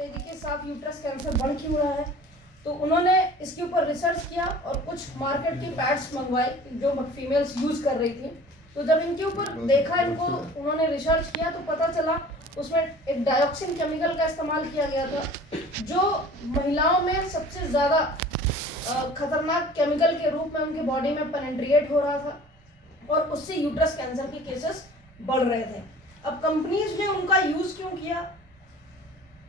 तेजी के साथ यूट्रस कैंसर बढ़ क्यों रहा है। तो उन्होंने इसके ऊपर रिसर्च किया और कुछ मार्केट के पैड्स मंगवाए जो फीमेल्स यूज कर रही थी। तो जब इनके ऊपर देखा, इनको उन्होंने रिसर्च किया तो पता चला उसमें एक डायोक्सिन केमिकल का इस्तेमाल किया गया था, जो महिलाओं में सबसे ज़्यादा खतरनाक केमिकल के रूप में उनके बॉडी में पेनिट्रिएट हो रहा था और उससे यूट्रस कैंसर के केसेस बढ़ रहे थे। अब कंपनीज ने उनका यूज क्यों किया?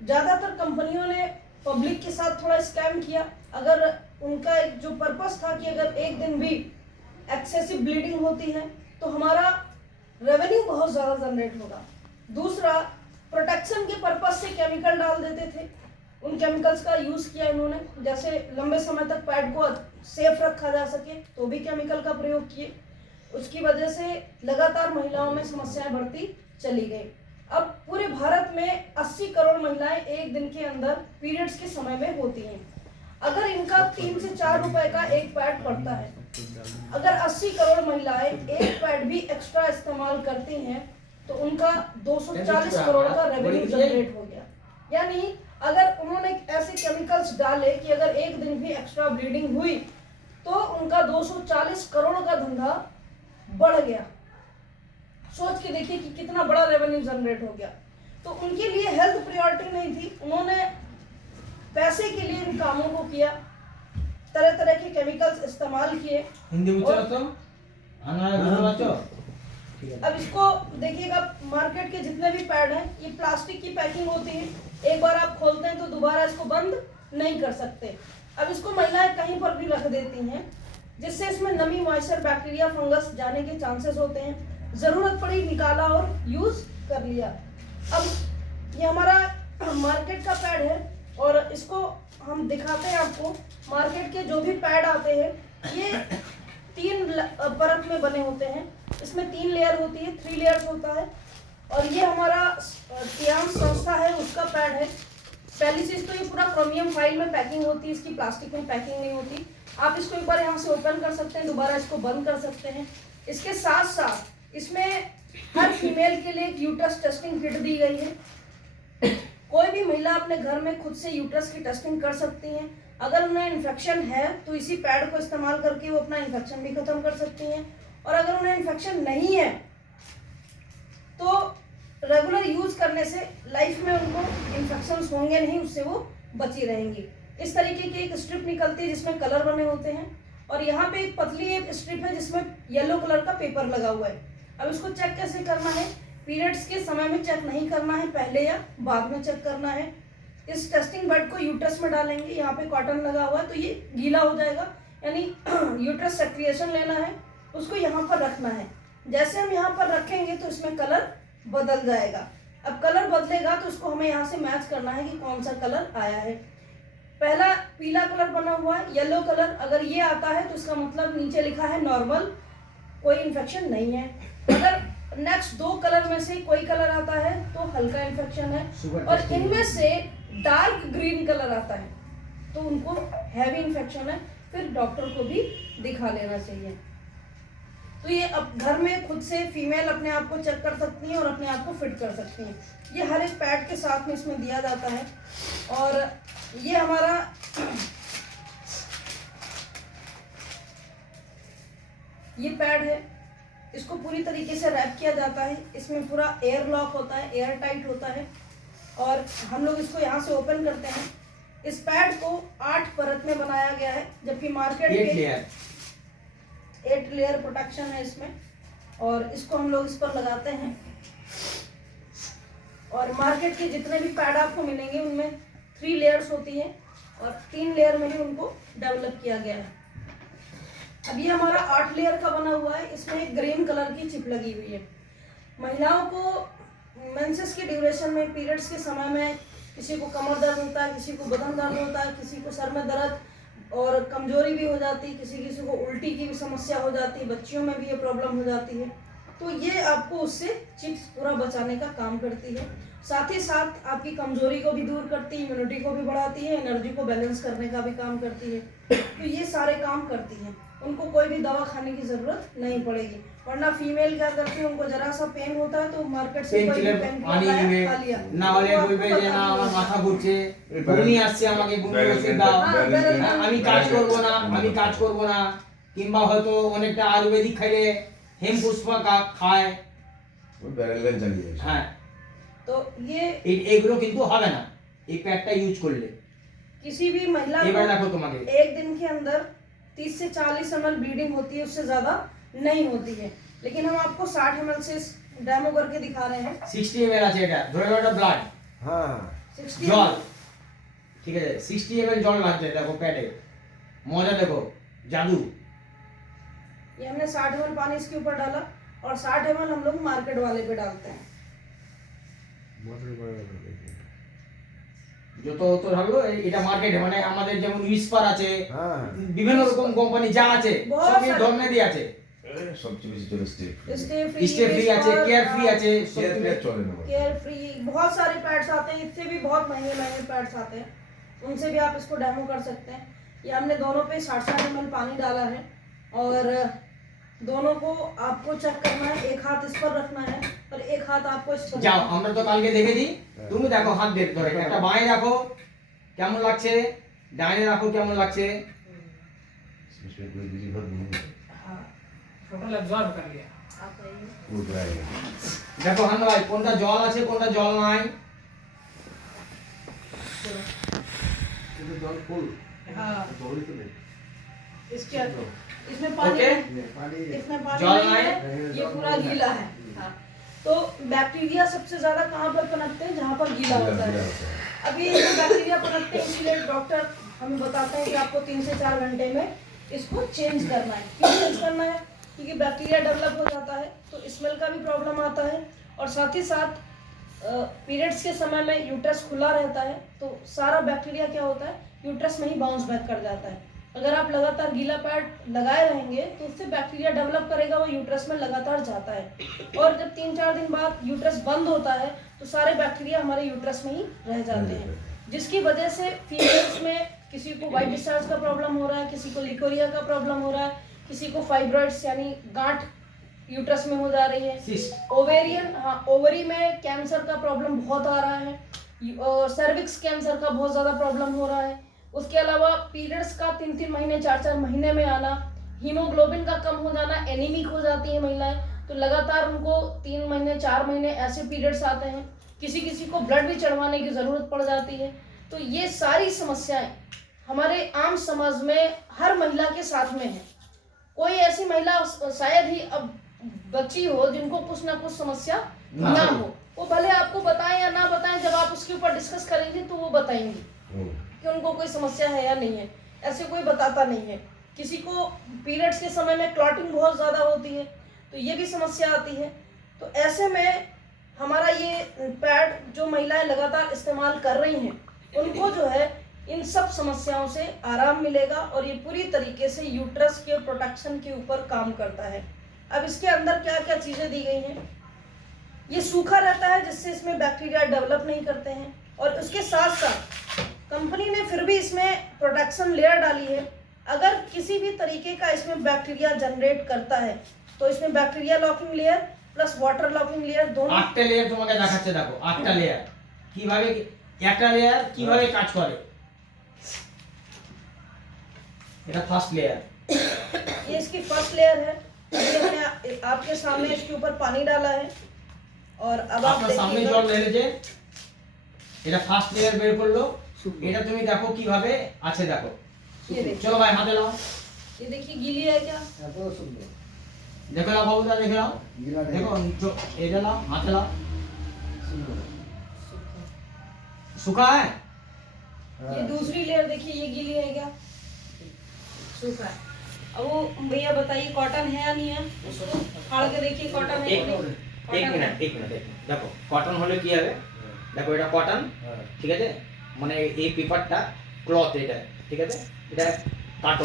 ज़्यादातर कंपनियों ने पब्लिक के साथ थोड़ा स्कैम किया। अगर उनका एक जो पर्पस था कि अगर एक दिन भी एक्सेसिव ब्लीडिंग होती है तो हमारा रेवेन्यू बहुत ज़्यादा जनरेट होगा। दूसरा, प्रोटेक्शन के पर्पस से केमिकल डाल देते थे। उन केमिकल्स का यूज़ किया उन्होंने, जैसे लंबे समय तक पैड को सेफ रखा जा सके तो भी केमिकल का प्रयोग किए। उसकी वजह से लगातार महिलाओं में समस्याएं बढ़ती चली गई। अब पूरे भारत में 80 करोड़ महिलाएं एक दिन के अंदर पीरियड्स के समय में होती हैं। अगर इनका 3 से 4 रुपए का एक पैड पड़ता है, अगर 80 करोड़ महिलाएं एक पैड भी एक्स्ट्रा इस्तेमाल करती हैं तो उनका 240 करोड़ का रेवेन्यू जनरेट हो गया। यानी अगर उन्होंने ऐसे केमिकल्स डाले कि अगर एक दिन भी एक्स्ट्रा ब्लीडिंग हुई तो उनका 240 करोड़ का धंधा बढ़ गया। सोच के देखिए कि कितना बड़ा रेवेन्यू जनरेट हो गया। तो उनके लिए हेल्थ प्रायोरिटी नहीं थी, उन्होंने पैसे के लिए इन कामों को किया, तरह तरह के केमिकल्स इस्तेमाल किए। अब इसको देखिएगा, मार्केट के जितने भी पैड हैं ये प्लास्टिक की पैकिंग होती है, एक बार आप खोलते हैं तो दोबारा इसको बंद नहीं कर सकते। अब इसको महिलाएं कहीं पर भी रख देती हैं, जिससे इसमें नमी, मॉइस्चर, बैक्टीरिया, फंगस जाने के चांसेस होते हैं। ज़रूरत पड़ी निकाला और यूज़ कर लिया। अब ये हमारा मार्केट का पैड है और इसको हम दिखाते हैं आपको। मार्केट के जो भी पैड आते हैं ये 3 परत में बने होते हैं। इसमें 3 लेयर होती है, 3 लेयर्स होता है। और ये हमारा तियांश संस्था है उसका पैड है। पहली चीज़ तो ये पूरा क्रोमियम फाइल में पैकिंग होती है, इसकी प्लास्टिक में पैकिंग नहीं होती। आप इसको एक बार यहाँ से ओपन कर सकते हैं, दोबारा इसको बंद कर सकते हैं। इसके साथ साथ इसमें हर फीमेल के लिए एक यूट्रस टेस्टिंग किट दी गई है। कोई भी महिला अपने घर में खुद से यूट्रस की टेस्टिंग कर सकती हैं। अगर उन्हें इन्फेक्शन है तो इसी पैड को इस्तेमाल करके वो अपना इन्फेक्शन भी खत्म कर सकती हैं। और अगर उन्हें इन्फेक्शन नहीं है तो रेगुलर यूज करने से लाइफ में उनको इन्फेक्शन होंगे नहीं, उससे वो बची रहेंगी। इस तरीके की एक स्ट्रिप निकलती है जिसमें कलर बने होते हैं और यहाँ पे एक पतली एक स्ट्रिप है जिसमें येलो कलर का पेपर लगा हुआ है। अब इसको चेक कैसे करना है? पीरियड्स के समय में चेक नहीं करना है, पहले या बाद में चेक करना है। इस टेस्टिंग बेड को यूट्रस में डालेंगे, यहाँ पे कॉटन लगा हुआ है तो ये गीला हो जाएगा, यानी यूट्रस सेक्रिएशन लेना है, उसको यहाँ पर रखना है। जैसे हम यहाँ पर रखेंगे तो इसमें कलर बदल जाएगा। अब कलर बदलेगा तो इसको हमें यहाँ से मैच करना है कि कौन सा कलर आया है। पहला पीला कलर बना हुआ है, येलो कलर अगर ये आता है तो इसका मतलब नीचे लिखा है नॉर्मल, कोई इन्फेक्शन नहीं है। अगर नेक्स्ट 2 कलर में से कोई कलर आता है तो हल्का इन्फेक्शन है, और इनमें से डार्क ग्रीन कलर आता है तो उनको हैवी इन्फेक्शन है, फिर डॉक्टर को भी दिखा लेना चाहिए। तो ये अब घर में खुद से फीमेल अपने आप को चेक कर सकती हैं और अपने आप को फिट कर सकती हैं। ये हर एक पैड के साथ में इसमें दिया जाता है। और ये हमारा ये पैड है, इसको पूरी तरीके से रैप किया जाता है। इसमें पूरा एयर लॉक होता है, एयर टाइट होता है और हम लोग इसको यहाँ से ओपन करते हैं। इस पैड को 8 परत में बनाया गया है, जबकि मार्केट के 8 लेयर प्रोटेक्शन है इसमें। और इसको हम लोग इस पर लगाते हैं और मार्केट के जितने भी पैड आपको मिलेंगे उनमें 3 लेयर्स होती हैं और 3 लेयर में ही उनको डेवलप किया गया है। अब ये हमारा 8 लेयर का बना हुआ है, इसमें एक ग्रीन कलर की चिप लगी हुई है। महिलाओं को मेंसेस के ड्यूरेशन में, पीरियड्स के समय में किसी को कमर दर्द होता है, किसी को बदन दर्द होता है, किसी को सर में दर्द और कमजोरी भी हो जाती है, किसी को उल्टी की भी समस्या हो जाती है, बच्चियों में भी ये प्रॉब्लम हो जाती है। तो ये आपको उससे चिप्स पूरा बचाने का काम करती है। साथ ही साथ आपकी कमजोरी को भी दूर करती है, इम्यूनिटी को भी बढ़ाती है, एनर्जी को बैलेंस करने का भी काम करती है। तो ये सारे काम करती है। उनको कोई भी दवा खाने की जरूरत नहीं पड़ेगी। वरना फीमेल क्या करती है, उनको जरा सा पेन होता है तो मार्केट से कोई भी पेन পানি দিবে खा लिया, না হলে বলবে যে না আমার মাথা ঘুরছে, বমি আসছে, আমাকে বমি ওষুধ দাও, আমি কাজ করব না, আমি কাজ করব না, কিংবা হয়তো অনেকটা আয়ুর্বেদিক খাইলে হেমপুষ্পা খায়, ওই ব্যারেলগান চালিয়ে যায়। হ্যাঁ तो ये এগুলো কিন্তু হবে না এই প্যাডটা ইউজ করলে। किसी भी महिला এবার को দেখো তোমাকে एक दिन के अंदर 30 से 40 ml ब्लीडिंग होती है, उससे ज्यादा नहीं होती है। लेकिन हम आपको 60 ml से डेमो करके दिखा रहे हैं। 60 ml আছে, এটা ধরে নাও এটা ব্লাড হ্যাঁ 60 জল, ঠিক আছে 60 ml জল লাগছে দেখো প্যাডে, মজা দেখো জাদু। ये हमने 60 ml पानी इसके ऊपर डाला और 60 ml हम लोग मार्केट वाले पे डालते हैं। মোটর করে দেখি। যত তো ভালো এটা মার্কেটে মানে আমাদের যেমন উইসপার আছে, হ্যাঁ বিভিন্ন রকম কোম্পানি যা আছে बहुत সব सारे- ধরনেরই আছে, সবচেয়ে বেশি চলে স্টেপ स्टे স্টে ফ্রি আছে, কেয়ার ফ্রি আছে, কেয়ার ফ্রি চলে না केयर फ्री बहुत सारे पैड्स आते हैं, इससे भी बहुत महंगे महंगे पैड्स आते हैं, उनसे भी आप इसको डेमो कर सकते हैं। ये हमने दोनों पे 60 ml पानी डाला है और दोनों को आपको चेक करना है, एक हाथ इस पर रखना है और एक हाथ आपको इस पर যাও আমরা তো কালকে দেখেছি, তুমি দেখো হাত দিয়ে ধরে একটা বাঁয়ে রাখো কেমন লাগছে, ডাইনে রাখো কেমন লাগছে, इसमें कोई दूसरी बात नहीं है हाँ, टोटल एब्जॉर्ब कर लिया। आप आइए। पूरा आएगा দেখো হান্ন ভাই কোনটা জল আছে কোনটা জল নাই। কিন্তু জল ফুল हाँ, দৌড়ি তো নেই इसके इसमें पानी ओके। है, পানি इसमें पानी जल नहीं है, नहीं, ये जल पूरा नहीं है। गीला है। हाँ, तो बैक्टीरिया सबसे ज्यादा कहाँ पर पनपते हैं, जहाँ पर गीला होता है। अभी जो बैक्टीरिया पनपते हैं इसीलिए डॉक्टर हमें बताते हैं कि आपको 3 से 4 घंटे में इसको चेंज करना है। क्यों चेंज करना है? क्योंकि बैक्टीरिया डेवलप हो जाता है तो स्मेल का भी प्रॉब्लम आता है और साथ ही साथ पीरियड्स के समय में यूट्रस खुला रहता है तो सारा बैक्टीरिया क्या होता है, यूट्रस में ही बाउंस बैक कर जाता है। अगर आप लगातार गीला पैड लगाए रहेंगे तो उससे बैक्टीरिया डेवलप करेगा, वो यूट्रस में लगातार जाता है और जब 3-4 दिन बाद यूट्रस बंद होता है तो सारे बैक्टीरिया हमारे यूट्रस में ही रह जाते हैं, जिसकी वजह से फीमेल्स में किसी को वाइट डिस्चार्ज का प्रॉब्लम हो रहा है, किसी को लिकोरिया का प्रॉब्लम हो रहा है, किसी को फाइब्रॉइड्स यानी गांठ यूट्रस में हो जा रही है, সিস্ট ओवेरियन हाँ ओवरी में कैंसर का प्रॉब्लम बहुत आ रहा है, सर्विक्स कैंसर का बहुत ज़्यादा प्रॉब्लम हो रहा है। उसके अलावा पीरियड्स का 3-3 महीने 4-4 महीने में आना, हीमोग्लोबिन का कम हो जाना, एनीमिक हो जाती है महिलाएं, तो लगातार उनको 3 महीने 4 महीने ऐसे पीरियड्स आते हैं, किसी किसी को ब्लड भी चढ़वाने की ज़रूरत पड़ जाती है। तो ये सारी समस्याएं हमारे आम समाज में हर महिला के साथ में है। कोई ऐसी महिला शायद ही अब बची हो जिनको कुछ ना कुछ समस्या ना हो, वो भले आपको बताएं या ना बताएं, जब आप उसके ऊपर डिस्कस करेंगे तो वो बताएंगी कि उनको कोई समस्या है या नहीं है। ऐसे कोई बताता नहीं है। किसी को पीरियड्स के समय में क्लॉटिंग बहुत ज़्यादा होती है तो ये भी समस्या आती है। तो ऐसे में हमारा ये पैड जो महिलाएं लगातार इस्तेमाल कर रही हैं उनको जो है इन सब समस्याओं से आराम मिलेगा और ये पूरी तरीके से यूट्रस के प्रोटेक्शन के ऊपर काम करता है। अब इसके अंदर क्या क्या चीज़ें दी गई हैं, ये सूखा रहता है जिससे इसमें बैक्टीरिया डेवलप नहीं करते हैं और उसके साथ साथ कंपनी ने फिर भी इसमें प्रोटेक्शन लेयर डाली है। अगर किसी भी तरीके का इसमें बैक्टीरिया जनरेट करता है तो इसमें bacteria locking layer plus water locking layer दोनों 8টা লেয়ার তোমাকে দেখাচ্ছে, দেখো 8টা লেয়ার কিভাবে, একটা লেয়ার কিভাবে কাজ করে। এটা ফার্স্ট লেয়ার, ये इसकी फर्स्ट लेयर है। अभी हमने आपके सामने इसके ऊपर पानी डाला है और अब आप আপনার সামনে देखिएगा জল ঢেলেছে, এটা ফার্স্ট লেয়ার বের করলো, এটা তুমি দেখো কিভাবে আছে দেখো। ये देखिए, চলো ভাই হাতে লাও, ये देखिए गीली है क्या, এত সুন্দর দেখো লাও বাবুদা, দেখে লাও, গিলা দেখো এটা লাও, হাতে লাও, সুন্দর सूखा है, ये दूसरी लेयर देखिए, ये गीली है क्या, सूखा है। अब वो भैया बताइए कॉटन है या नहीं है, उसको फाड़ के देखिए कॉटन है एक कि नहीं? एक कॉटन है। मिनट দেখো কটন হলে কি হবে, দেখো এটা কটন, ঠিক আছে, মানে এই পেপারটা ক্লথ, এটা ঠিক আছে, এটা কার্টন,